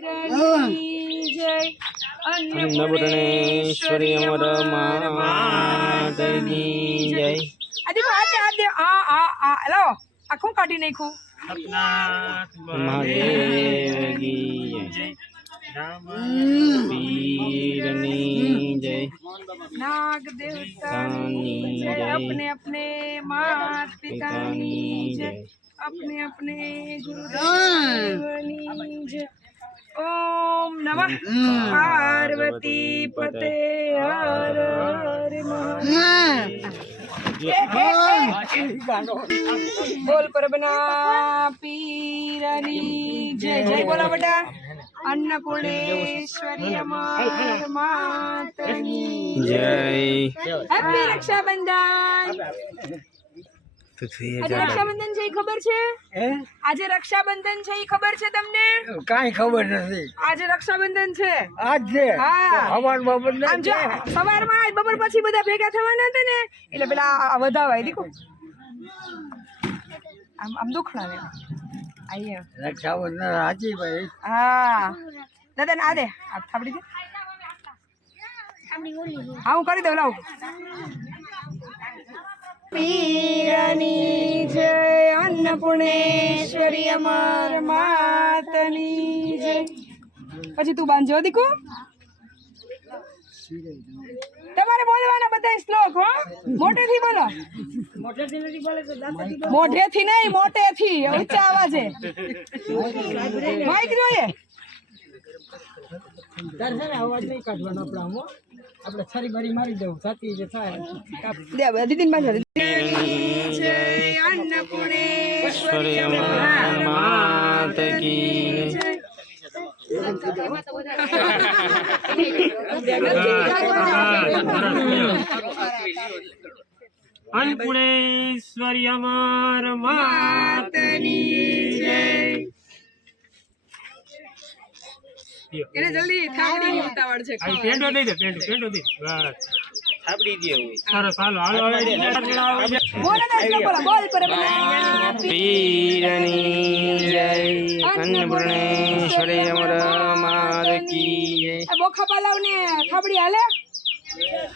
जय अन्नपूर्णेश्वरी अमर माता की जय। आदि बात आदि आ हेलो आखों काटी नहीं खो महादेव की जय। पीरनी जय नाग देवता जय। अपने अपने माता पिता जय। अपने अपने गुरुदेवनी जय। ओम नमः पार्वती पते हर हर बोल परबना पीरनी जय। जय बोला बेटा। अन्नपूर्णेश्वरी अमर माता की जय। हैप्पी रक्षाबंधन। આજે રક્ષાબંધન છે ખબર છે? આજે રક્ષાબંધન છે ખબર છે તમને? કાઈ ખબર નથી. આજે રક્ષાબંધન છે. આજ છે. હા સવારમાં બંધન છે. સવારમાં આજ બપોર પછી બધા ભેગા થવાના હતા ને એટલે પેલા વધાવાય દીકો આમ દુખણા લે આઈએ રક્ષાબંધન સાચી ભાઈ. હા દાદા ના દે આ થાબડી દે. હા હું કરી દઉં લાવ. પીરની જય अन्नपूर्णेश्वरी अमर मातनी जय। પછી તું બાંધજો દીકો. તમારે બોલવાના બધા શ્લોક હો મોટેથી બોલો. મોટેથી નથી બોલે તો દાંતથી. મોઢેથી નહીં મોટેથી ઊંચા અવાજે માઈક જોઈએ. તાર છે ને અવાજ નહીં કાઢવાનો આપણામાં. આપણે છરી બરી મારી દેવું સાચી જે થાય દે દીદીન બાંધો. જય अन्नपूर्णेश्वरी अमर माता की जय। अन्नपूर्णेश्वरी अमर मातनी जय। એને જલ્દી થાબડી ઉતાવળ છે. પેંડો દઈ દે પેંડો દે બસ થાબડી દે હોય સરસ હાલો હાલો બોલ બોલ પરબના પીરની જય अन्नपूर्णेश्वरी अमर माता की जय। બોખા પાલાવ ને થાબડી હાલે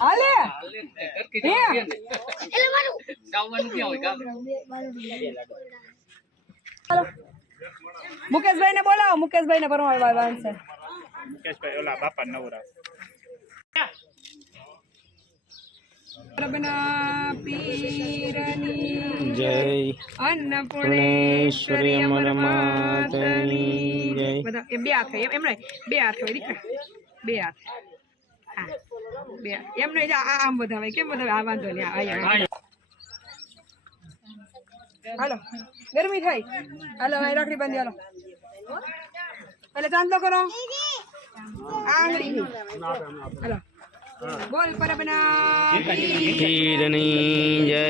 હાલે હે એટલે મારું ગાવાનું ક્યાં હોય ગામ. મુકેશભાઈ ને બોલાવો. મુકેશભાઈ ને પરમાર વાંચે. મુકેશભાઈ ઓલા બાપા નવરા પરબના પીરની જય अन्नपूर्णेश्वरी अमर मातनी जय। બધા એ બે હાથ એમ નહીં બે હાથ હોય દીકરા બે હાથ. હા બે એમ નહીં આમ વધાવે કેમ વધાવે આ વાંધો નહીં આયા. હાલો ગરમી થાય. હાલો આ રાખડી બાંધી હાલો. એટલે ચાંદલો કરો આંગળી. હાલો બોલ પરબના પીરની જય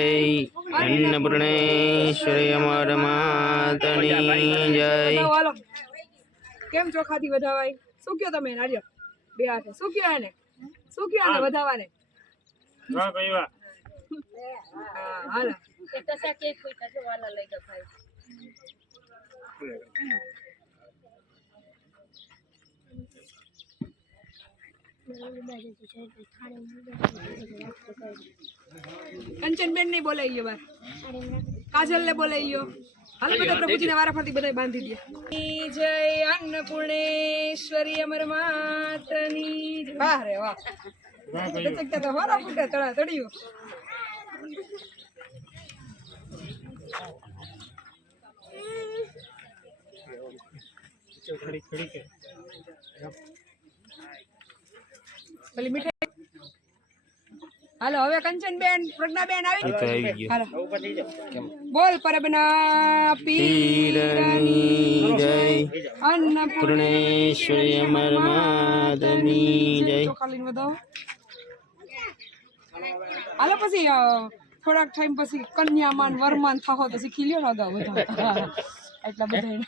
अन्नपूर्णेश्वरी अमर मातनी जय। હાલો કેમ ચોખાથી વધાવાય? શું કયો તમે નારિયેળ બે હાથે શું કયો એને? શું કયો એને વધાવાને? વાહ ભાઈ વાહ. હા હાલો કંચનબેન ને બોલાઈ ગયો બાર. કાજલ ને બોલાઈ ગયો. હાલો બધા પ્રભુજી ને વારાફરતી બધા બાંધી દે. જય अन्नपूर्णेश्वरी अमर मातनी जय। વાહ રે વાહ. લચકતા તો હોરા ફૂટે તળા તળિયું. ખડી કે પેલી મીઠાઈ. હાલો હવે કંચનબેન પ્રજ્ઞાબેન આવી હાલો બોલ પરબના પીરની જય अन्नपूर्णेश्वरी अमर मातनी जय। ચોખાલીને વધાવો. હાલો પછી થોડાક ટાઈમ પછી કન્યામાન વરમાન થાહો તો શીખી લ્યો ને અગાઉ બધા એટલા બધા.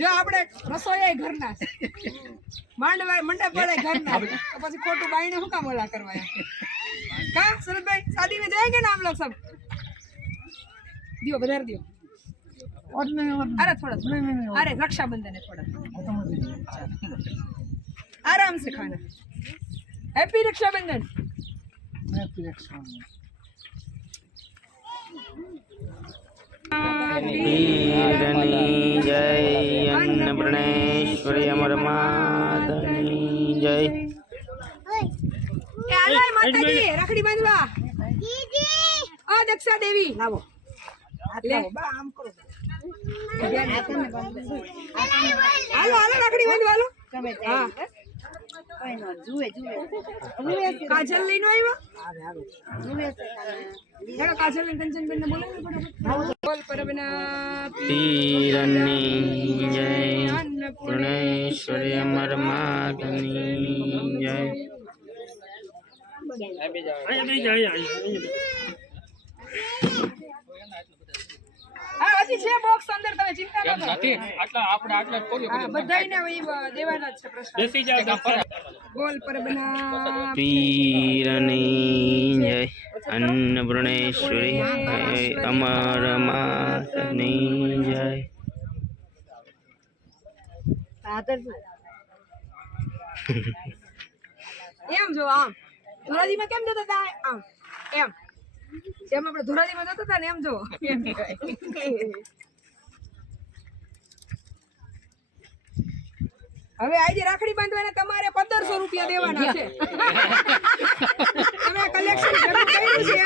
જો આપણે રસોઈ ઘરના મંડપ વાળા ઘરના તો પછી ખોટું બાઈને શું કામ ઓલા કરવા કા સુરતભાઈ શાદી में जाएंगे ना हम लोग सब દિયો વધારે દિયો. અરે થોડા અરે રક્ષાબંધન है थोड़ा आराम से खाना. हैप्पी रक्षाबंधन. પીરની જય અન્નપૂર્ણેશ્વરી અમર માતની જય. એ હાલો માતાજી રાખડી બાંધવા. આ દક્ષા દેવી લાવો. લે આમ કરો. હાલો હાલો રાખડી બાંધવા હાલો. હા કાજલ લઈને આવ્યા. કાજલ ને કંચનબેન ને બોલાવો બોલ પરબના પીરની જય અન્નપૂર્ણેશ્વરી અમર માતની જય. હા હજી છે બોક્સ અંદર તમે ચિંતા ન કરો. હા, બધાયને દેવાના જ છે પ્રસાદ. બોલ પરબના પીરની જય અન્નપૂર્ણેશ્વરી અમર માતની જય. એમ જો આમ ધોરાજીમાં કેમ જતા હતા આમ એમ જેમ આપણે ધોરાજીમાં જતા હતા ને એમ જો હવે આજે રાખડી બાંધવાના તમારે 1500 રૂપિયા દેવાના છે. તમે કલેક્શન કર્યું છે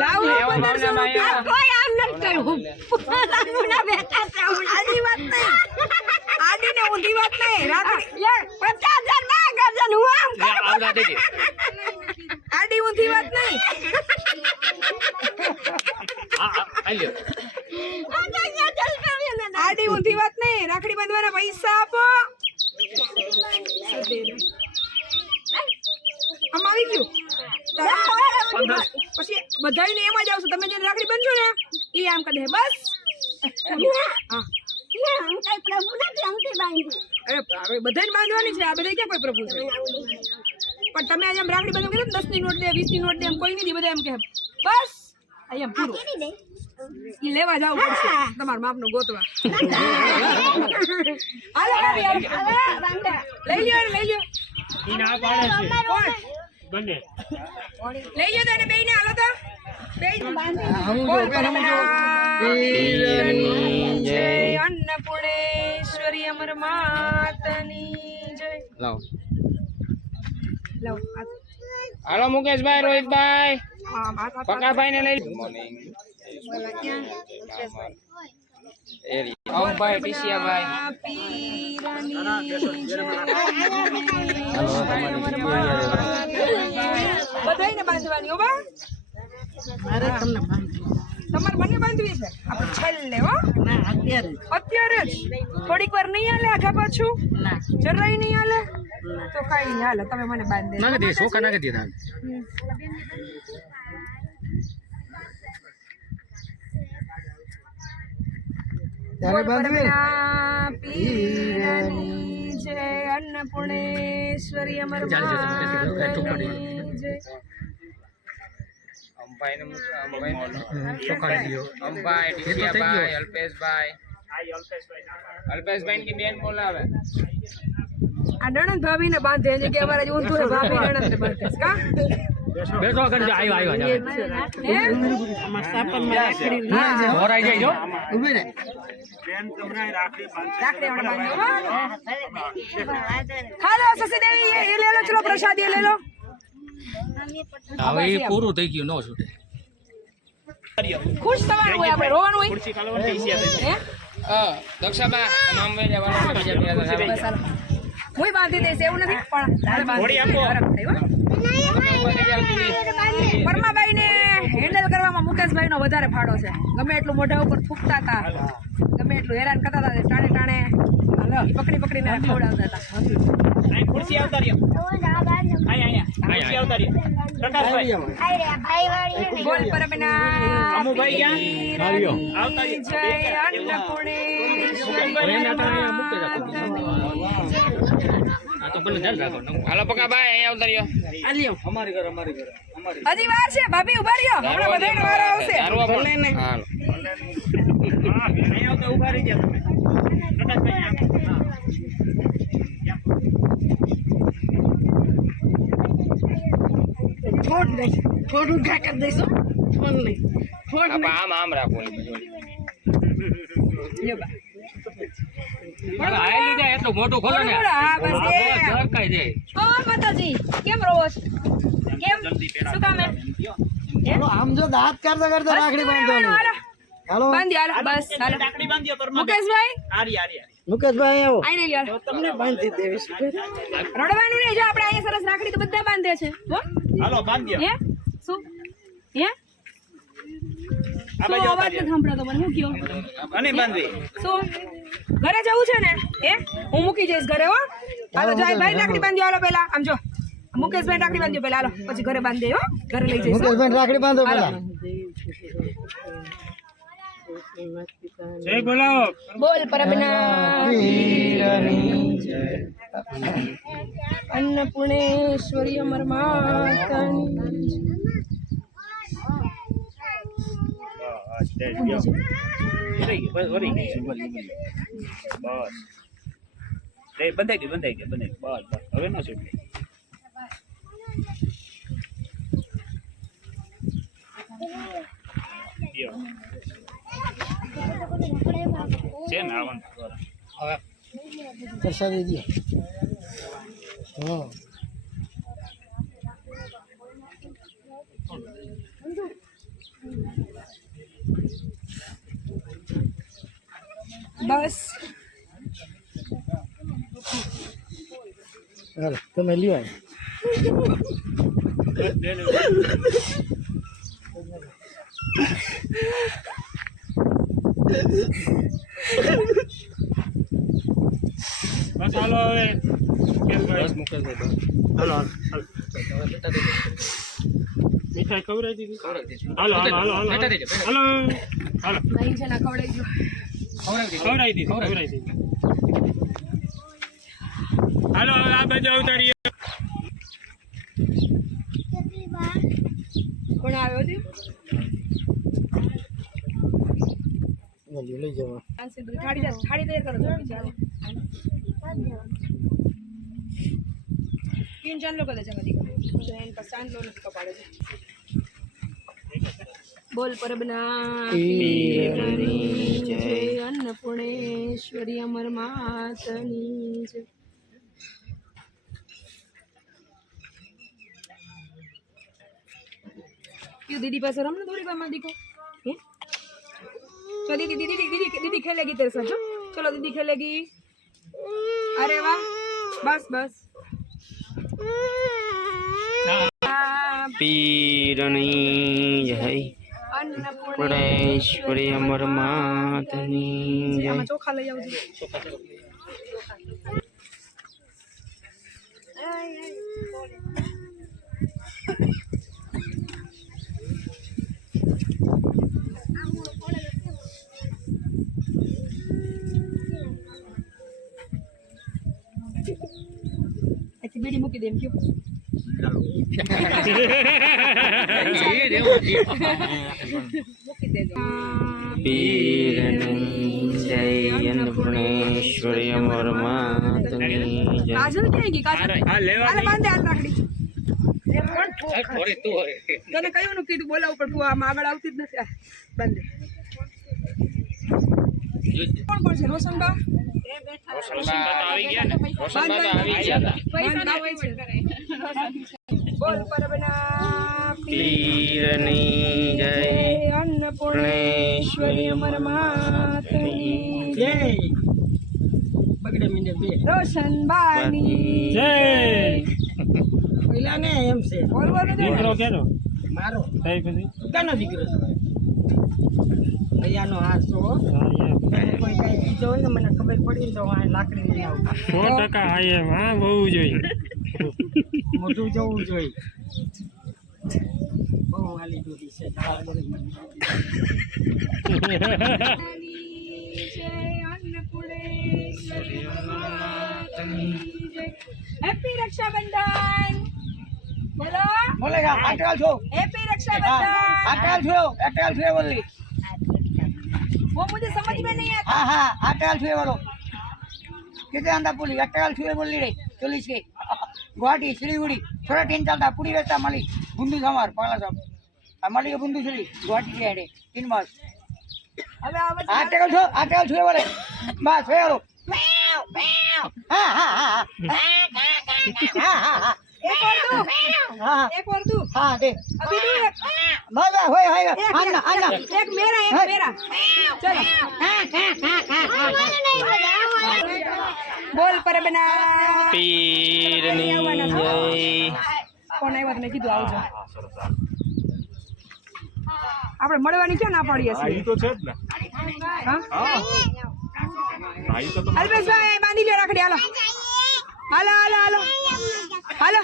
લાવો 1500 રૂપિયા. કોઈ આમ નથી કર્યું. આડી વાત નહીં. આડી ને ઊંધી વાત નહીં. રાખડી 50,000 માં ગજન હું આમ આડી ઊંધી વાત નહીં. આડી ઊંધી વાત નહીં. રાખડી બાંધવાના પૈસા આપો. આમ આવી ગયું પછી બધાને એમ જ આવશે. તમે જેને રાખડી બાંધશો ને એ આમ કહે બસ. હા અરે બધાને બાંધવાની છે. આ બધા ક્યાં કોઈ પ્રભુ છે. પણ તમે આજે આમ રાખડી બાંધો કે 10 ની નોટ દે 20 ની નોટ દે એમ કોઈ નહીં. બધા એમ કે બસ અહીંયા પૂરું. ઈ લેવા જાવ પડશે તમારા માપનું ગોતવા. હાલો ભાભી લઈ લ્યો લઈ લ્યો. ઈ ના પાડે છે કોણ બંને લઈ લ્યો તને બેયને. હાલો તો પીરની જય. અન્નપૂર્ણેશ્વરી અમર માતની જય. લાવો લાવો હાલો મુકેશભાઈ, રોહિતભાઈ, હા પકાભાઈ ને લઈ. ભાઈ પિસિયાભાઈ બધાયને બાંધવાની હો બા. તમારે મને બાંધવી છે. આપણે છેલ્લે હો અત્યારે જ થોડીક વાર નહીં હાલે આઘા પાછું જરાય નહીં હાલે તો કઈ નહીં હાલે. તમે મને બાંધી પીરની જય અન્નપૂર્ણેશ્વરી અમર માતની જય. આ નણંદ ભાભી ને બાંધે છે કે અમારે ઊંધું છે. ભાભી નણંદ ને બાંધે છે કા ખાલો સસી દેવી એ લે લો. ચલો પ્રસાદ એ લે લો. હવે પૂરું થઈ ગયું નો છૂટે. ખુશ થવાનું હોય આપણે રોવાનું હોય. દક્ષાબા હું બાંધી દઈશ એવું નથી પણ પરમાબાઈ ને હેન્ડલ કરવામાં મુકેશભાઈ નો વધારે ફાળો છે. ગમે એટલું મોઢા ઉપર થૂકતા હતા, ગમે એટલું હેરાન કરતા હતા, ટાણે ટાણે પકડી પકડીને ખવડાવતા હતા. ખુરશી આવતા રહ્યો અહીંયા આવતા રહ્યો પ્રકાશભાઈ બોલ પરબના અમુભાઈ ક્યાં આવતા રહ્યો જય અન્નપૂર્ણેશ્વરી આ તો હાલો પકા બાય અહીંયા ઉતર્યો હજી વાર છે ભાભી ઉભા રહ્યો હમણાં બધાને વારો આવશે હાલો અહીંયા તો ઉભા રહી ગયા તમે થોડું ઘા કરી દઈશું ફોન નહીં ફોન આમ આમ રાખો એટલું મોટું ખોલો ને હા બસ ધરકાઈ જાય ઓ માતાજી કેમ રહો છો? કેમ શું કામ હે હાલો, આમ જો દાંત કરતા કરતા રાખડી બાંધવાની. હાલો બાંધી હાલો બસ હાલો લાકડી બાંધ્યો પર મુકેશભાઈ આરી આરી મુકેશભાઈ આવો. આઈ નહીં યાર તમને બાંધી દેવીશ. રડવાનું નહીં જો આપણે અહીંયા સરસ રાખડી તો બધા બાંધે છે હો હાલો બાંધ્યો હે શું હે શું અવાજ નથી સંભળાતો મને હું કયો અને બાંધવી શું ઘરે જવું છે ને હે હું મૂકી જઈશ ઘરે હો હાલો જાય ભાઈ રાખડી બાંધ્યો હાલો પેલા આમ જો મુકેશભાઈ રાખડી બાંધ્યો પેલા હાલો પછી ઘરે બાંધી દે હો ઘરે લઈ જઈશ હો. મુકેશભાઈ રાખડી બાંધો પેલા. જય બોલાવો બોલ પરબના અન્નપૂર્ણેશ્વરી અમર માતાની બંધાઈ ગઈ બસ હવે નો છે છે ને આવન પ્રસાદી દે. હા બસ હાલો તમે લ્યો. બસ હાલો હવે હાલો મીઠાઈ ખવડાવી દીધી હાલો હાલો હાલો હાલો હાલો હાલો નહીં છે ના ખવડાવી ગયો ખવડાવી દીધી હાલો હવે આ બાજુ ઉતારીએ કોણ આવ્યો હતી લઈ જવા. થાળી તૈયાર કરો છો ચાલો तीन चार लोग शांत लोग कपाड़े बोल परबना अन्नपूर्णेश्वरी अमर मातनी जय. क्यों दीदी पास रम ना थोड़ी बार देखो चलो दीदी दीदी दीदी दीदी खेलेगी तेरे साथ चलो दीदी खेलेगी अरे वाह बस बस પીરની જય અન્નપૂર્ણેશ્વરી અમર માતની જય. ચોખા લઈ આવજો બીડી મૂકી દે એમ કયો પીરની જય અન્નપૂર્ણેશ્વરી અમર માતની જય. કાજલ ક્યાં ગઈ કાજલ હા લેવા હાલે બાંધે હાલ રાખડી તને કયું નું કીધું બોલાવું પણ તું આમ આગળ આવતી જ નથી બાંધે કોણ કોણ છે રોશનબા આવી ગયા ને રોશનબા તો આવી ગયા હતા. બોલ પરબના પીરની જય અન્નપૂર્ણેશ્વરી અમર માતની જય બગડે મીને બે રોશનબાની જય પેલા ને એમ છે બોલવાનું છે દીકરો કેનો મારો થઈ પછી કાનો દીકરો છે ભૈયાનો હાથ છો કોઈ કઈ કીધો હોય ને મને ખબર પડી ને તો આ લાકડી લઈ આવું 100% હા એમ હા બહુ જોઈએ મોટું જવું જોઈએ બહુ હાલી દૂધી છે અન્નપૂર્ણેશ્વરી અમર માતની હેપી રક્ષાબંધન બોલો બોલેગા અટલ છો हैप्पी रक्षाबंधन अटल छो बोली वो मुझे समझ में नहीं आता हाँ हाँ अटल छो बोलो कितने अंदर पुली अटल छो बोली रे चलिस के गुवाहाटी सिलीगुड़ी थोड़ा ट्रेन चलता पूरी रास्ता मली बुंदू समार पाला साहब मली के बुंदू सिली गुवाहाटी के हेडे 3 बस હવે આ વર્ષે अटल छो बोले बस हे बोलो हाँ हाँ हाँ हाँ हाँ हाँ एक और दू हाँ दे अभी दू एक मजा होय होय एक आना आना एक मेरा चलो बोल पर बना પીરની જય કોણ આવ્યા તમે કીધું આવજો આપણે મળવાની ક્યાં ના પાડીએ છીએ તો છે જ ને હા ભાઈ તો અલ્પેશભાઈ બાંધી લ્યો રાખડી હાલો હાલો હાલો હાલો હાલો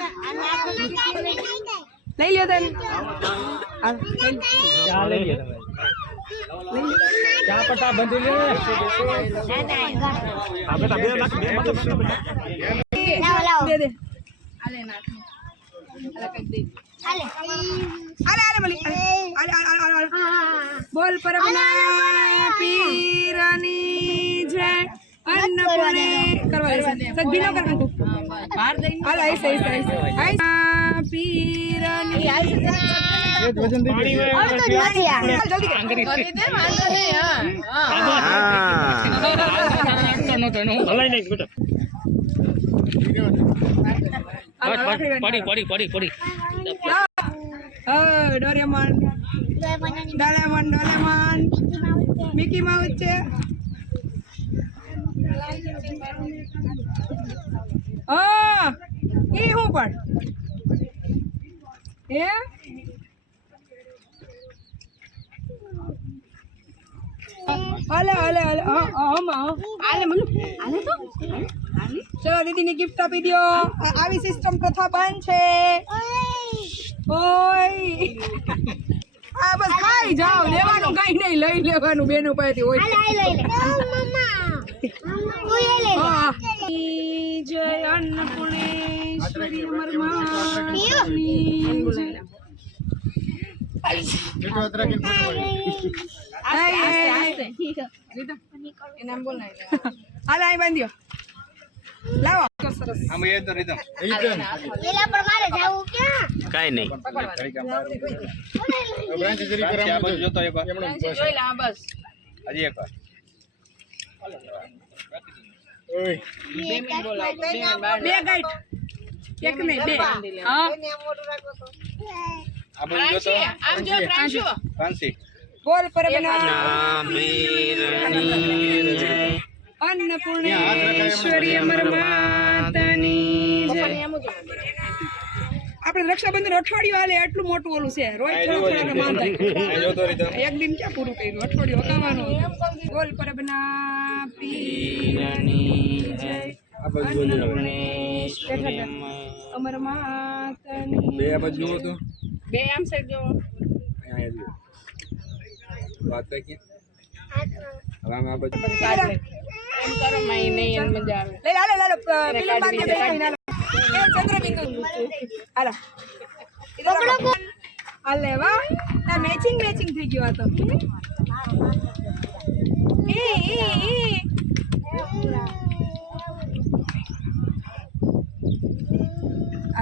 લઈ લ્યો તને હાલો લઈ લ્યો. क्या ले लिया क्या पता बंद ले આપણે તો બે લાખ બે મતલબ દે દે હાલે નાખ હાલે કઈ દે હાલે હાલે મલી હાલે હાલે બોલ પરમના પીરની જય અન્નપૂર્ણે કરવા દે સગી નો કર કંકુ બહાર દઈ હાલ આઈસ પીરની वजन दे જલ્દી હલાઈ નાખ બેટા પડી પડી પડી ડોરેમોન મિકી માઉસ છે એ હું પણ એ હાલે હાલે હાલે હાલે મનુ હાલે તો ચલો દીદીને ગિફ્ટ આપી દો આવી સિસ્ટમ પ્રથા બંધ છે ઓય આ બસ ખાઈ જાઓ લેવાનું કઈ નહીં લઈ લેવાનું બેનો પાસેથી હોય હા. જય અન્નપૂર્ણેશ્વરી હાલ અહીં બાંધ્યો લાવો સરસ કાઈ નહીં જોઈ લા બસ બે ગાઈટ એક નહીં બે હા બોલ પર અન્નપૂર્ણેશ્વરી અમર માતાની જય. આપણે રક્ષાબંધન અઠવાડિયું હાલે એટલું મોટું ઓલું છે રોજ થોડા થોડા માંદાય એક દિન ક્યાં પૂરું કર્યું અઠવાડિયું હકાવાનું બોલ પર બના પીરની જય અન્નપૂર્ણેશ્વરી અમર માતાની બે બાજુ જુઓ તો બે આમ સાઈડ જો વાત કઈ કે હવે આમ આ બાજુ એમ કરો માઈ નહીં એમ મજા આવે લે લાલો લાલો ફિલ્મ બાંધી દે નાલો એ ચંદ્રબિંદુ હાલો પકડો હાલે વાહ આ મેચિંગ થઈ ગયું આ તો એ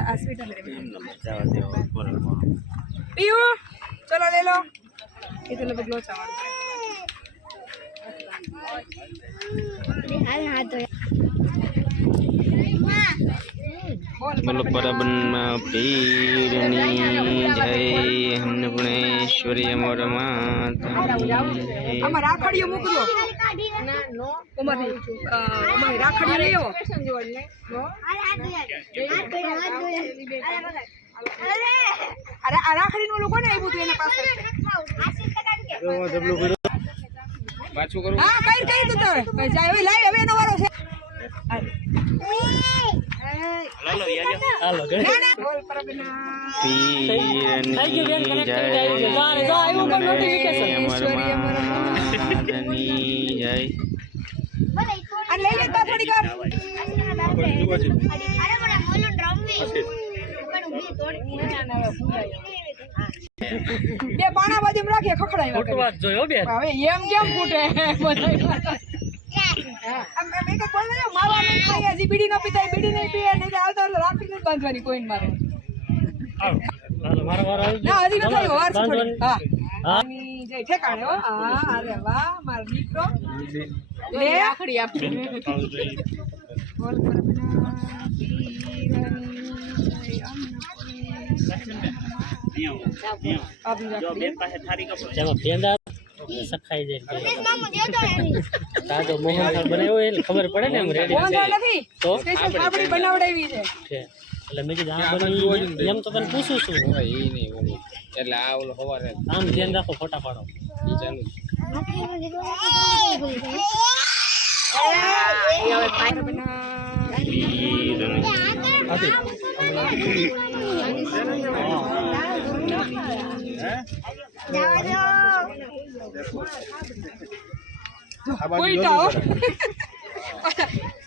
આ સ્વીટ અંદર પીઓ ચલો ले लो ये तो लगभग लो चावल બોલો પરબના પીરની જય અન્નપૂર્ણેશ્વરી અમર માતાની જય. આમાં રાખડીઓ મૂકજો અમારી રાખડીઓ લઈ આવો અરે આ રાખડીનું ઓલું કોને આવ્યું હતું એના પાસે પાછું કરું હા કઈ તું તો જાય હવે લાઈ હવે એનો વારો છે બોલ પરબના પીરની જય અન્નપૂર્ણેશ્વરી અમર માતાની જય. અને લઈ લેતા થોડી વાર બે પાણા બાજુ રાખીએ ખખડાવ્યા કરે. ફૂટવા જ જોયો બે હવે એમ કેમ ફૂટે બધાય? આમ એમ એક એક બોલ ને મારવા નહીં ખાય, હજી બીડી ન પીતા, બીડી નહીં પીએ, નહીં તો આવતા એટલે રાખી નહીં બાંધવાની કોઈને મારે. આવો. હાલો, મારો વારો આવી ના ગયો. હજી નથી આવ્યો, વાર છે થોડી. હા હા. આની જય ઠેકાણે હો. હા અરે વાહ મારો દીકરો લે આખડી આપી. બોલ પરબના પીરની જય અન્નપૂર્ણેશ્વરી. આપી રાખી. જેમાં ભેંડા સખાઈ જાય તાજો મોહનથાળ બનાવ્યો એટલે ખબર પડે ને એમ રેડી મોહનથાળ નથી, તો સ્પેશિયલ પાપડી બનાવડાવી છે. છે એટલે મેં કીધું આ બની એમ તો તને પૂછું છું એટલે આ ઓલો સવારે આમ ધ્યાન રાખો ફોટા પાડો ચાલુ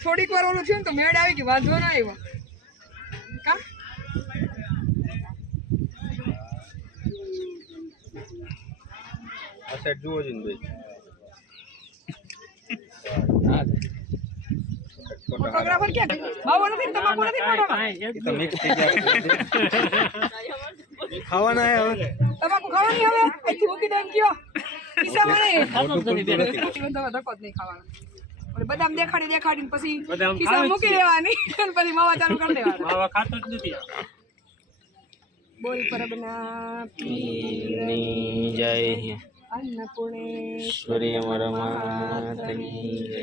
થોડીક વાર ઓલું થયું ને તો મેળ આવી ગઈ, વાંધો ના આવ્યો. કા આ સાઈડ જુઓ છે ને ભાઈ ફોટોગ્રાફર ક્યાં બાવો નથી ને તમાકુ નથી ફોટોમાં? તો મિક્સ થઈ જાય ખાવાના હવે તમાકુ ખાવાની હવે અહીંથી મૂકી દે એમ કયો ખિસ્સામાં નહીં. ખાતો જ નથી બેન. ધક્કો જ નહીં ખાવાનો. ઓલે બદામ દેખાડીને પછી બદામ ખિસ્સામાં મૂકી દેવાની અને પછી માવા ચાલુ કરી દેવાનું. માવા ખાતો જ નથી બોલ પરબના પીરની જય અન્નપૂર્ણેશ્વરી અમારા માતની જય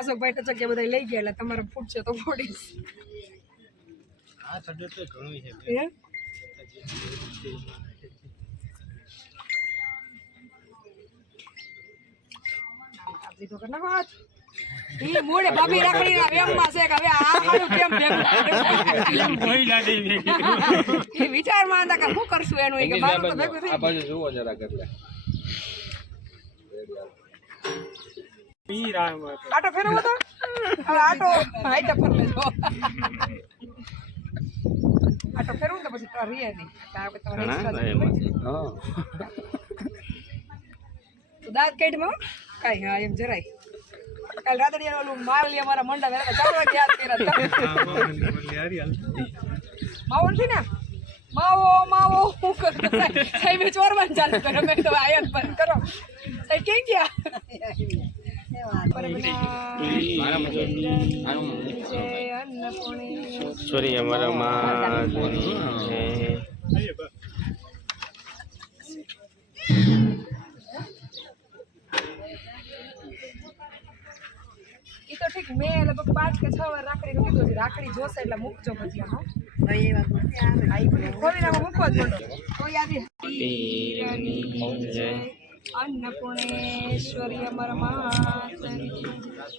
અશોકભાઈ ટચક બધા લઈ ગયા એટલે તમારે ફૂટશે તો ફોડીશ. આ સબ્જેક્ટ તો ઘણું છે હે? આપી તો કરના વાત. ઈ મોડે ભાભી રાખડીના વેમમાં છે કે હવે આ હારું કેમ ભેગું કર્યું? કોઈ લાડી મેં ઈ વિચારમાં હતા કે શું કરશું એનું, ઈ કે મારું તો ભેગું થઈ આ ગયું. બાજુ જુઓ જરાક એટલે પી રામ આટો ફેરવો તો હવે આટો હાઈટ પર લેજો. આટો ફેરવું ને તો પછી તો રીએ નહીં. તારે તમારે extra જોઈએ. હા તો દાંત કાઢમાં કાંઈ હા એમ જરાય. કાલ રાત્રે ઓલું મારલી અમારા મંડા વેલા ચાલુ વાગે યાદ કર્યા માવો નથી ને માવો માવો હું કરતો સાહેબ ચોરવાનું ચાલુ કર્યો. મેં તો આયન બંધ કરો સાહેબ ક્યાં ગયા? જય અન્નપૂર્ણેશ્વરી અમારા માતની જય ઈ તો ઠીક, મેં લગભગ 5 કે 6 વાર રાખડીનું કીધું છે. રાખડી જોશે એટલે મૂકજો ભજીયામાં. ખોલીને આમાં મૂકવો જ પડો. તો યાદ અન્નપૂર્ણેશ્વરી અમારા માતની જય.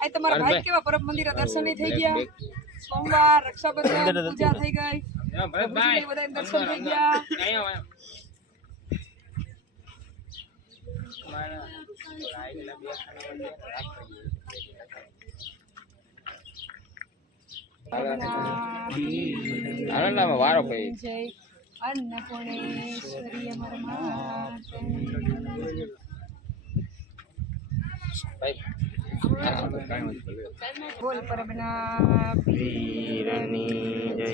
આ તમારા ભાઈ કેવા પરબ મંદિરે દર્શન થઈ ગયા. સોમવાર રક્ષાબંધન પૂજા થઈ ગઈ, બધા દર્શન થઈ ગયા. આનંદમાં વારો ભાઈ જય અન્નપૂર્ણેશ્વરી અમારા માતની બોલ પરબના પીરની જય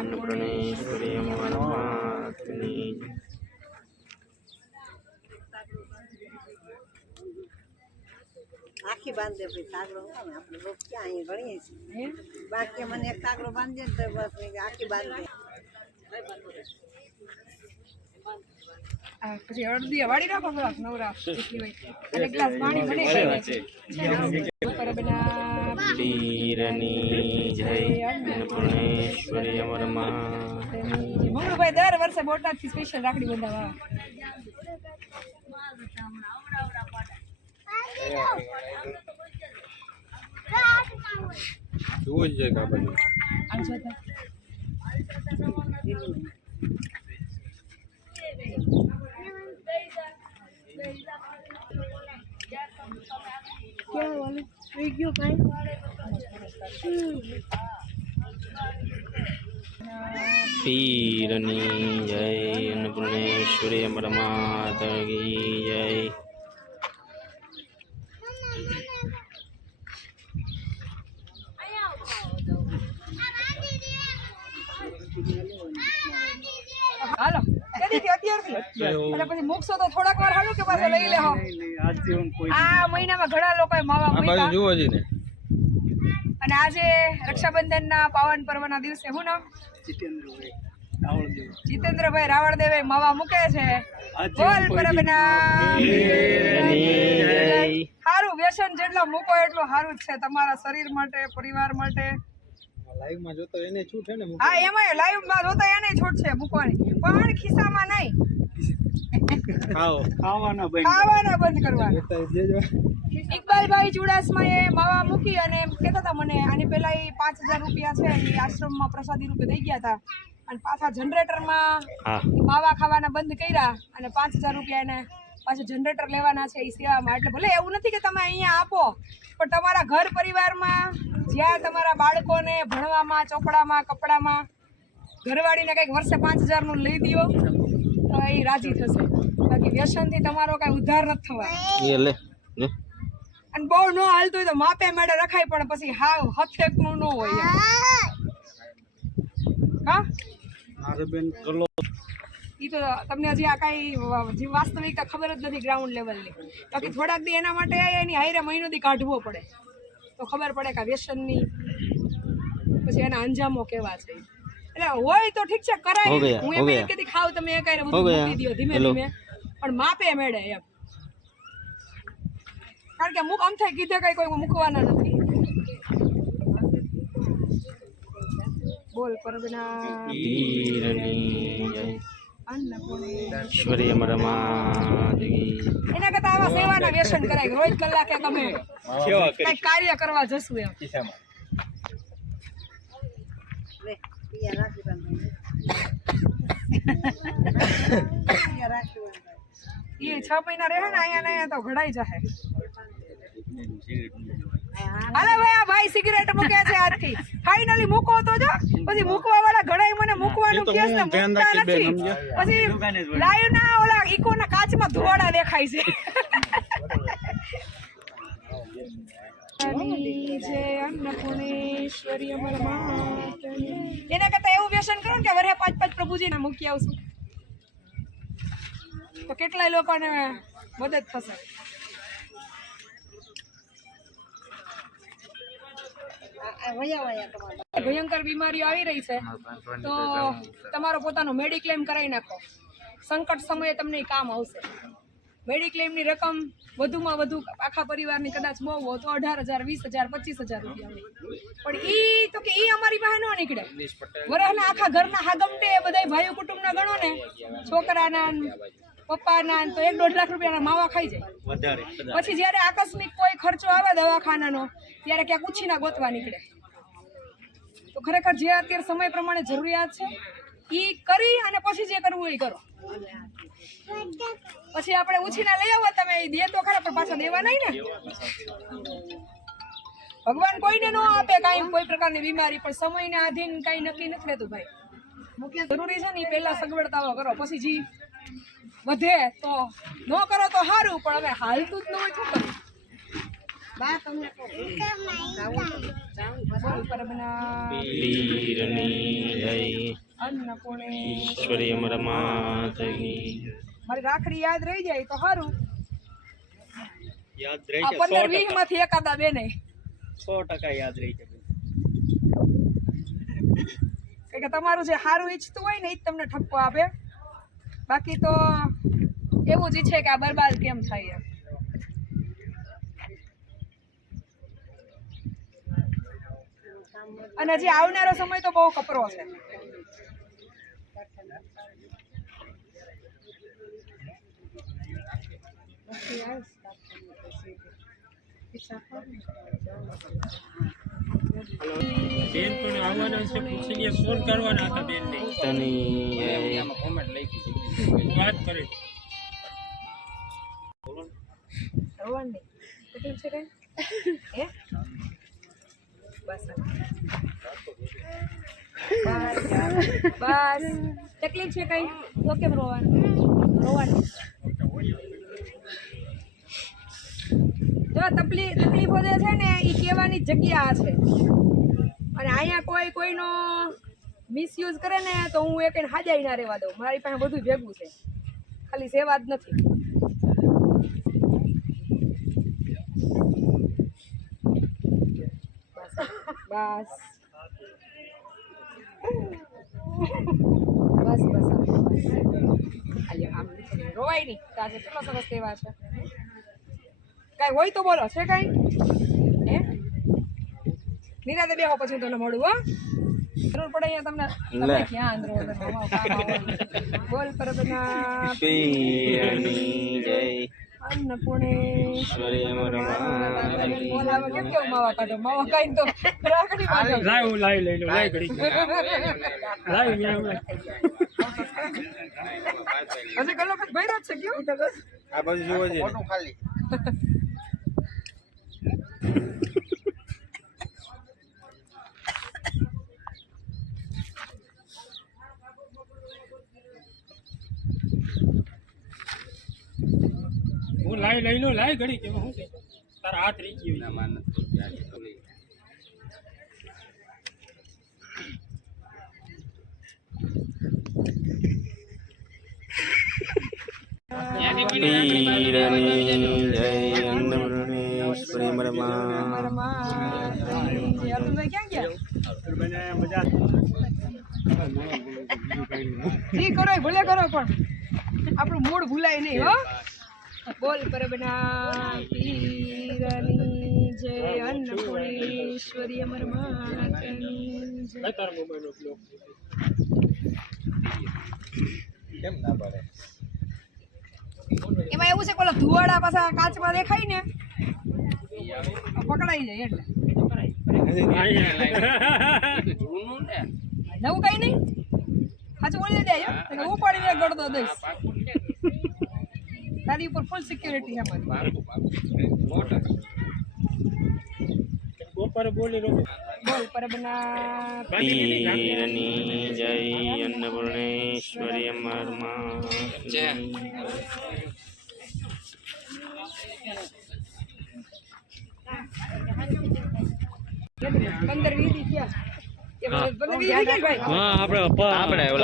અન્નપૂર્ણેશ્વરી અમારા માતની આખી બાંધે ભાઈ કાગડો હોય ને આપણે લોકો ક્યાં અહીં ગણીએ છીએ બાકી મને એક કાગડો બાંધે ને તો બસ આખી બાંધે. પછી અડધી વાળી રાખો થોડાક નવરા એટલી હોય અને ગ્લાસ પાણી ભરી પરબના પીરની જય અન્નપૂર્ણેશ્વરી અમારા માતની મંગળભાઈ દર વર્ષે બોટાદથી સ્પેશિયલ રાખડી બંધાવા જુઓ જ જાય બાબા આજો તો ક્યાં વાલું થઈ ગયું કાંઈ પીરની જય અન્નપૂર્ણેશ્વરી અમારા માતા કી જય. હાલો કેદીથી અત્યારથી એટલે પછી મૂકશો તો થોડાક વાર હાલું કે પાછા લઈ લેહો. આ મહિનામાં ઘણા લોકોએ માવા મૂક્યા જુઓ જી ને અને આજે રક્ષાબંધનના પાવન પર્વના દિવસે હું નામ જીતેન્દ્રભાઈ રાવળદેવે માવા મૂકે છે. બોલ પરબના સારું વ્યસન જેટલો મૂકો એટલું સારું જ છે તમારા શરીર માટે, પરિવાર માટે. લાઈવમાં જોતો એને છૂટ છે ને હા એમાં લાઈવમાં જોતા એને છૂટ છે મૂકવાની, પણ ખિસ્સામાં નહીં. ખાવાના બંધ કરવાના. ઇકબાલભાઈ ચુડાસમાએ માવા મૂકી અને એમ કહેતા હતા મને આની પહેલા એ 5000 રૂપિયા છે એ આશ્રમમાં પ્રસાદી રૂપે દઈ ગયા હતા અને પાછા જનરેટરમાં માવા ખાવાના બંધ કર્યા અને 5000 રૂપિયા એને પાછું જનરેટર લેવાના છે એ સેવામાં. એટલે ભલે એવું નથી કે તમે અહીંયા આપો, પણ તમારા ઘર પરિવારમાં જ્યાં તમારા બાળકોને ભણવામાં, ચોપડામાં, કપડામાં ઘરવાળીને કંઈક વર્ષે 5000 નું લઈ દો તો એ રાજી થશે. બાકી વ્યસનથી તમારો કઈ ઉદ્ધાર નથી થવાનો. અને બહુ ન હાલતું હોય તો માપે મેળે રખાય, પણ પછી હાવ હથેકનું ન હોય. હા ઈ તો તમને હજી આ કઈ વાસ્તવિક ખબર જ નથી ગ્રાઉન્ડ લેવલની. બાકી થોડાક દી એના માટે એની હાઈરે મહિનો દી કાઢવો પડે તો ખબર પડે કે વ્યસનની પછી એના અંજામો કેવા છે. એટલે હોય તો ઠીક છે કરાય, હું એમ નહીં કહેતી ખાવ તમે એ કઈ બધું મૂકી દો ધીમે ધીમે, પણ માપે મેળે એમ. કારણ કે અમુક અમથે કીધે કઈ કોઈ મૂકવાના નથી. બોલ પરબના ઈશ્વરી અમારા માતા કી. એના કરતા આવા સેવાના વ્યસન કરાય. રોજ કલાકે તમે કઈ કાર્ય કરવા જશું એમ. લે પિયા રાખી બંધ એ 6 મહિના રહે ને અહીંયા ને અહીંયા તો ઘડાઈ જશે. અરે ભાઈ આ ભાઈ સિગરેટ મૂકે છે આજથી. ફાઇનલી મૂકો તો જો, પછી મૂકવા વાળા ઘડાઈ મને મૂકવાનું કહે છે, મૂકતા નથી. પછી લાઈવ ના ઓલા ઇકો ના કાચમાં ધોળા દેખાય છે. અન્નપૂર્ણેશ્વરી અમારા માતા. એના કરતા એવું વ્યસન કરો ને કે વરે 5 પ્રભુજીને મૂકી આવશું તો કેટલાય લોકોને મદદ થશે. ભયંકર બીમારીઓ આવી રહી છે તો તમારો પોતાનો મેડિક્લેમ કરાવી નાખો. સંકટ સમયે તમને કામ આવશે. મેડિક્લેમની રકમ વધુમાં વધુ આખા પરિવારની કદાચ બહુ હો તો 18,000, 20,000, 25,000 રૂપિયા હોય. પણ ઈ તો કે ઈ અમારી પાસે ન નીકળે. વરહના આખા ઘરના હાગમટે બધા ભાઈઓ કુટુંબના ગણો ને, છોકરાના, પપ્પાના, તો 1-1.5 લાખ રૂપિયાના માવા ખાઈ જાય. પછી જ્યારે આકસ્મિક કોઈ ખર્ચો આવે દવાખાનાનો ત્યારે ક્યાંક ઉછીના ગોતવા નીકળે. તો ખરેખર જે અત્યારે સમય પ્રમાણે જરૂરિયાત છે એ કરી અને પછી જે કરવું એ કરો. પછી આપણે ઉછીના લઈ આવો તમે દે તો ખરા, પણ પાછા દેવા નહીં ને. ભગવાન કોઈને ન આપે કાંઈ કોઈ પ્રકારની બીમારી, પણ સમયને આધીન કાંઈ નક્કી નથી લેતું ભાઈ. મુખ્ય જરૂરી છે ને એ પહેલા સગવડતાઓ કરો, પછી જી વધે તો ન કરો તો સારું, પણ હવે હાલતું જ ન હોય શું કરું. ઈશ્વરી અમારા માતા કી. મારી રાખડી યાદ રહી જાય તો સારું. યાદ રહી જાય 15-20 માંથી એકાદા બે નહીં 100% યાદ રહી જાય. કે તમારું જે સારું ઈચ્છતું હોય ને એ જ તમને ઠપકો આપે. બાકી તો એવું જ ઈચ્છે કે આ બરબાદ કેમ થાય એમ. અને હજી આવનારો સમય તો બહુ કપરો છે. બેન પણ આવવાના છે, પૂછીને ફોન કરવાના હતા બેન ને. કોમેન્ટ લખી વાત કરી. રોવાનું નહીં. તકલીફ છે કઈ? હે? બસ બસ તકલીફ છે કઈ તો કેમ રોવાનું જો તકલીફો જે છે ને એ કહેવાની જગ્યા છે અને અહીંયા કોઈનો મિસયુઝ કરે ને તો હું એક હાજારી ના રહેવા દઉં મારી પાસે બધું ભેગું છે ખાલી સેવા જ નથી બસ બસ બસ આમ રોવાય નહીં તો આજે કેટલો સરસ તહેવાર છે કાંઈ હોય તો બોલો છે કાંઈ હે નિરાતે બેહો પછી હું તમને મળું હો જરૂર પડે અહીંયા તમને તમે ક્યાં અંદરો બોલ પરબના અન્નપૂર્ણેશ્વરી બોલાવે કેમ કેવું માવા કાઢો માવા કાઢી તો રાખડી કાઢો લાવી લઈ લો લાવી ઘડી લાવી હજી કલો પછી ભર્યો જ છે કેવું આ બાજુ જોવો છે મોટું ખાલી હું લાવી લઈ લો લાવી ઘડી કેવું શું છે તારા હાથ રહી ગયો ના માન જી કરો ભલે કરો પણ આપણું મૂડ ભૂલાય નહીં હો બોલ પરબના પીરની જય અન્નપૂર્ણેશ્વરી અમર માતની જય તારા મોબાઈલ નો કેમ ના પડે એમાં એવું છે કે ઓલા ધુવાડા પાછા કાચમાં દેખાય ને પકડાઈ જાય એટલે નવું કઈ નહીં પાછું ઓલી દે ઉપાડીને ગળતો દઈશ તારી ઉપર ફૂલ સિક્યુરિટી છે મારી બપોરે બોલી લો બોલ પરબના પીરની જય અન્નપૂર્ણેશ્વરી અમર માતની પંદર વીસ ગયા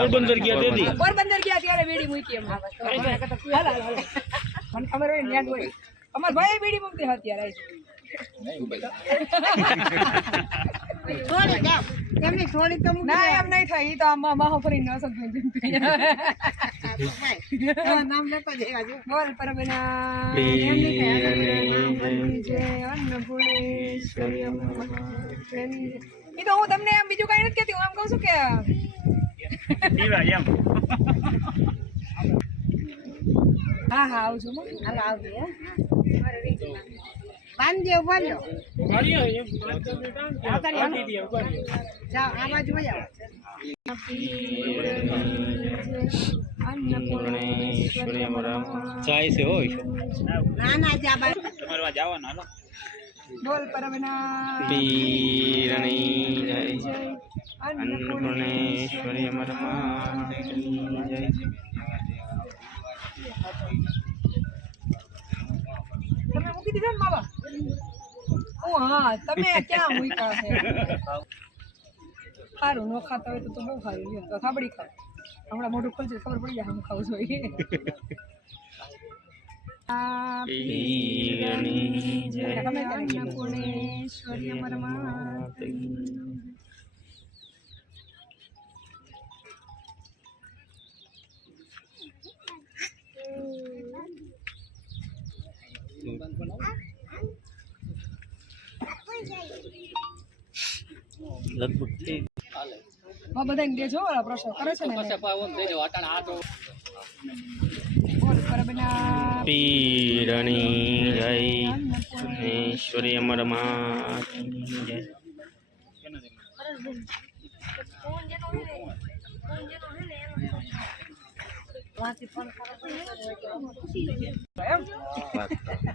પોરબંદર ગયા તેથી પોરબંદર ગયા ત્યારે બીડી મૂકી એમ મને ખબર હોય ન્યાદ હોય અમાર ભાઈ બીડી મૂકતી હતી ત્યારે થોડી તો ના એમ નહીં થાય ઈ તો આમાં માહો ફરીને અસર થઈ નામ લેતો જઈવા જો બોલ પરબના અન્નપૂર્ણેશ્વરી ઈ તો હું તમને એમ બીજું કઈ નથી કહેતી હું એમ કહું છું કે હા હા આવજો હાલો આવજે બાંધજો બાંધજો જાઓ આ બાજુ વહી આવો અન્નપૂર્ણેશ્વરી અમર જાય છે હોય ના ના જા બાજુ તમારવા જવાનું હાલો બોલ પરબના પીરની જય અન્નપૂર્ણેશ્વરી અન્નપૂર્ણેશ્વરી અમર માતની જય તમે મૂકી દીધા ને માવા ઓ હા તમે ક્યાં મૂક્યા છે સારું ન ખાતા હોય તો બહુ સારું લ્યો તો થાબડી ખાવ હમણાં મોઢું ખોલશે ખબર પડી જાય હું ખાવું જોઈએ પીરની જય અન્નપૂર્ણેશ્વરી અમર માતની લગભગ થઈ બધાને દેજો ઓલા પ્રશ્ન કરે છે ને બોલ પરબના પીરની જય અન્નપૂર્ણેશ્વરી અમર માતની જય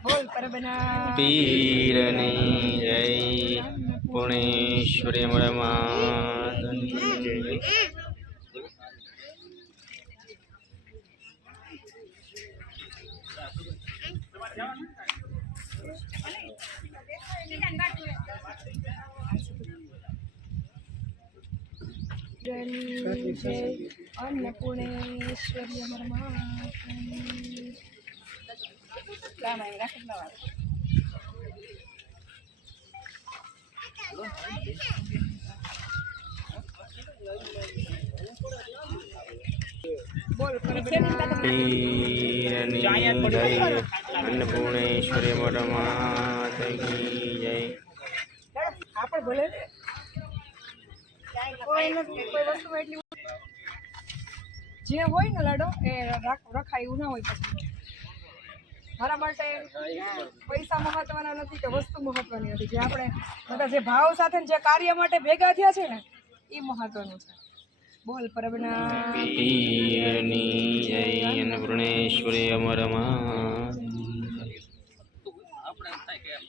બોલ પરબના પીરની જય પૂર્ણેશ્વરી અમર માતની જય જય અન્નપૂર્ણેશ્વરી અમારા માતાની. બોલ અન્નપૂર્ણેશ્વરી અમારા માતાની જય. આપણે ભલે કોઈ નથી, કોઈ વસ્તુ એટલી જે હોય ને લાડો એ રખાય એવું ના હોય. પછી મારા માટે પૈસા મહત્વના નથી કે વસ્તુ મહત્વની નથી. જે આપણે બધા જે ભાવ સાથે જે કાર્ય માટે ભેગા થયા છે ને એ મહત્વનું છે. બોલ પરબના પીરની જય. અન્નપૂર્ણેશ્વરી અમારા માતાની જય.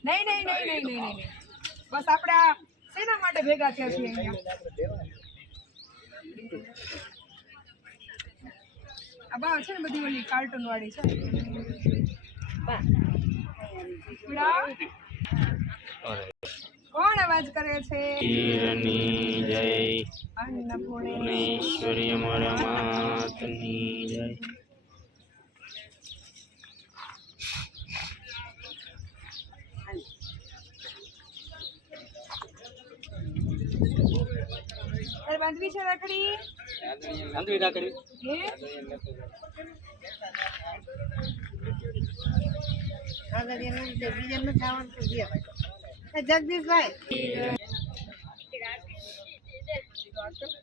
નહીં નહીં નહીં નહીં નહીં નહીં બસ આપણે આ શેના માટે ભેગા થયા છીએ અહીંયા? આ બા છે ને બધી ઓલી કાર્ટૂન વાળી છે. કોણ અવાજ કરે છે? પીરની જય. અન્નપૂર્ણેશ્વરી અન્નપૂર્ણેશ્વરી અમારા માતાની જય. તારે બાંધવી છે રાખડી? હે? જગદીશભાઈ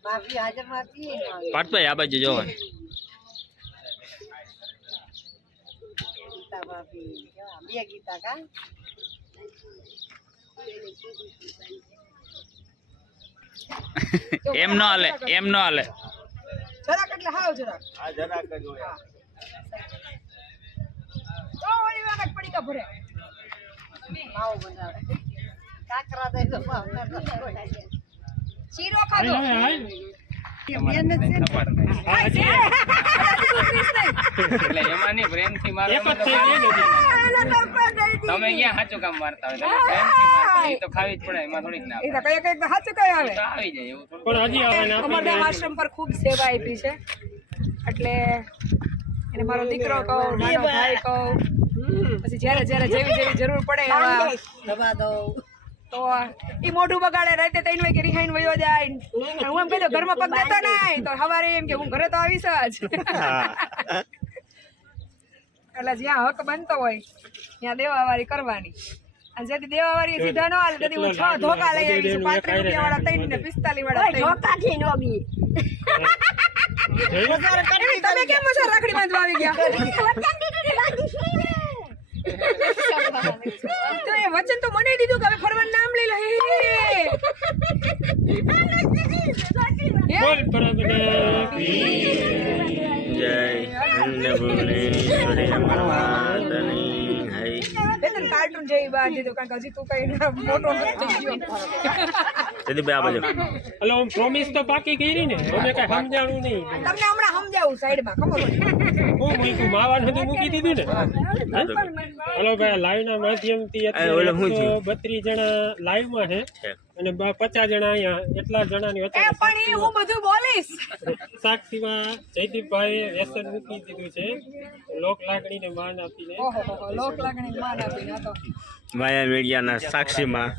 ભાભી હાજર માંથી પાટભાઈ આ બાજુ જોવો. ગીતા ભાભી બે ગીતા કા એમ ન હાલે, એમ ન હાલે. જરાક એટલે હાવ જરાક. હા જરાક જ હોય. તો ઓલી વાગત પડી કા ભરે. માવો બનાવે કાકરા દઈ દો શીરો ખાધો. બેન જ છે એટલે એમાં નહીં પ્રેમથી મારો એક જ છે એ નથી. તમે ક્યાં સાચું કામ મારતા હોય તમે પ્રેમથી મારતા હોય, એ તો ખાવી જ પડે એમાં થોડીક ના એ તો કઈ કઈ સાચું કઈ આવે. તો આવી જાય એવું થોડું. પણ હજી આવે ને અમારા ગામ આશ્રમ પર ખૂબ સેવા આપી છે એટલે એને મારો દીકરો કહું, નાનો ભાઈ કહું, પછી જ્યારે જ્યારે જેવી જેવી જરૂર પડે એવા દબા દો તો ઈ મોઢું બગાડે રાતે 3 વાગે રિહાઈન વયો જાય. હું એમ કહી દઉં ઘરમાં પગ દેતો નહીં તો સવારે એમ કે હું ઘરે તો આવીશ જ. એટલે જ્યાં હક બનતો હોય ત્યાં દેવાવાળી કરવાની. અને જેથી દેવાવાળી સીધા ન હાલે તેથી હું 6 ધોકા લઈ આવી છું. 35 રૂપિયા વાળા 3 ને 45 વાળા 3. તમે કેમ મજા રાખડી બાંધવા આવી ગયા? તો એ વચન તો મને દીધું કે હવે ફરવાનું નામ લઈ લો. બોલ પરબને જય. અન્નપૂર્ણેશ્વરી અમારા માતાની જય. કાર્ટૂન જેવી બાંધી દીધું કારણ કે હજી તું કઈ મોટો નથી થઈ ગયો. જયદીપભાઈ આ બાજુ. એટલે હું પ્રોમિસ તો પાકી કરી ને, અમે કઈ સમજાણું નહીં. તમને હમણાં સમજાવું સાઈડમાં ખબર હોય. હું મૂક્યું માવાનું હતું મૂકી દીધું ને. હલો ભાઈ લાઈવ ના માધ્યમથી ઓલો શું થયું? 32 જણા લાઈવ માં છે અને 50 જણા અહીંયા એટલા જણાની એ વચ્ચે પણ ઈ હું બધું બોલીશ. સાક્ષીમાં જયદીપભાઈ વ્યસન મૂકી દીધું છે લોક લાગણી ને માન આપીને. ઓહો લોક લાગણી માન આપીને આ તો માયા મીડિયાના સાક્ષીમાં.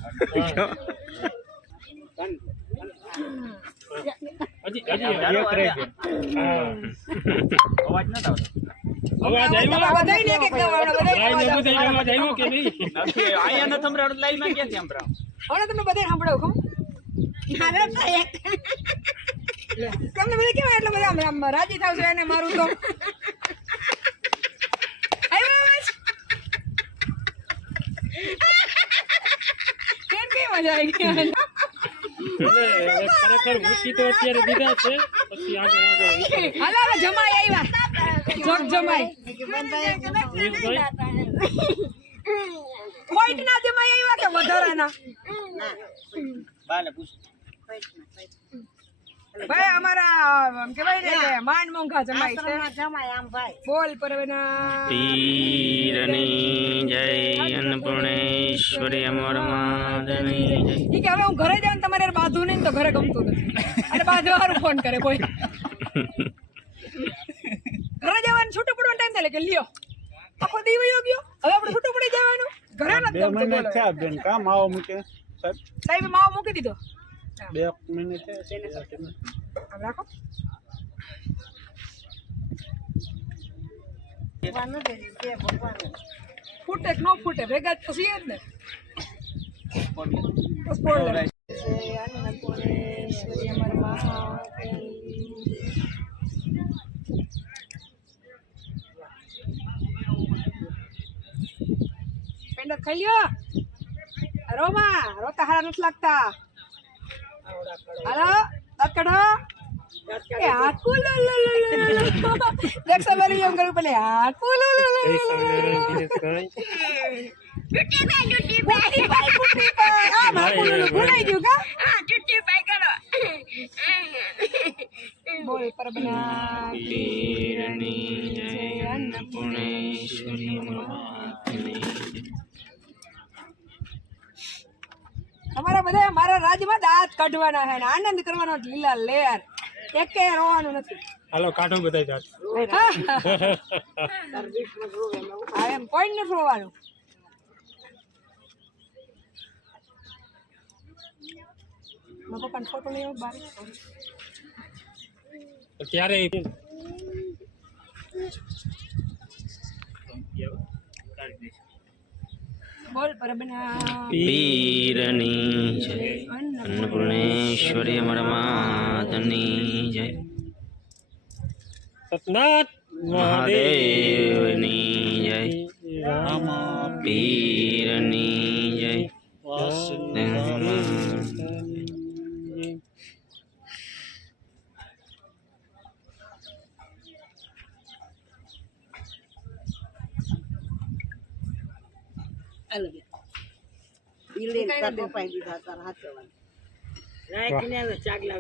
હજી એક રહી ગયો. હા અવાજ નતો આવતો. અવાજ આવ્યો? બધાયને એક એક દવાડો બધાયને લાઈને અવાજ બધાય અવાજ આવ્યો કે નહીં? નથી આયા ન સંભળાવડું લાઈવ માં ક્યાંથી સંભળાવ? હવે તમને બધાય સંભળાવું ખમ તમને બધા કેવા એટલે બધા આમ રાજી થાવ છો એને મારું તો આવ્યો અવાજ કેમ કે મજા આવી ગઈ એટલે હવે ખરેખર મૂકી તો અત્યારે દીધા છે, પછી આગળ હાલો હવે જમાઈ આવ્યા જોક જમાઈ વ્હાઈટ ના જમાઈ આવ્યા કે વધારાના બાલે પૂછ. ભાઈ અમારા આમ કહેવાય ને કે માંડ મોંઘા જમાય છે આશ્રમમાં જમાય આમ ભાઈ બોલ પરવેના પીરની જય અન્નપૂર્ણેશ્વરી અમર માધની જય. ઈ કે હવે હું ઘરે જાઉં ને તમારે યાર બાંધવું નહીં ને તો ઘરે ગમતું નથી અને બાંધવા હારું ફોન કરે કોઈ ઘરે જવાનું છૂટું પડવાનો ટાઈમ થાય કે લ્યો આખો દી વયો ગયો હવે આપણે છૂટું પડી જવાનું ઘરે નથી ગમતું બોલો. બેન કામ આવો મૂકે સાહેબ માવો મૂકી દીધો 2 મિનિટ આમ રાખો ભગવાન નથી જે ભગવાન ફૂટે કે ન ફૂટે ભેગા જ તો છીએ જ ને બસ બોલ લે. અન્નપૂર્ણેશ્વરી અમર મહાદેવી. પેંડો ખાઈ લ્યો રોમા રોતા હારા નથી લાગતા હાલો દાંત કાઢો એ હાકુ લો લો લો લો દેખ સવારી એમ કરું પેલે હાકુ લો લો લો ટુટી ભાઈ આ હાકુ લો ભૂલાઈ ગયું કા ટુટી ભાઈ કરો બોલ પરબના પીરની જય અન્નપૂર્ણેશ્વરી અમર માધની જય. તમારા બધા મારા રાજ્યમાં દાંત કાઢવાના છે ને આનંદ કરવાનો છે લીલા લેર એકે રોવાનું નથી હાલો કાઢો બધા જાત હા એમ કોઈ નથી રોવાનું મારા પપ્પાનો ફોટો લઈ આવો બાર ત્યારે બોલ પરબના પીરની જય અન્નપૂર્ણેશ્વરી અમર માધની જય. સતનાથ મહાદેવની જય પીરની જય. ઈ લઈને તારા પપ્પાએ દીધા તારા હાથે વાળા. રાખીને ચાગલા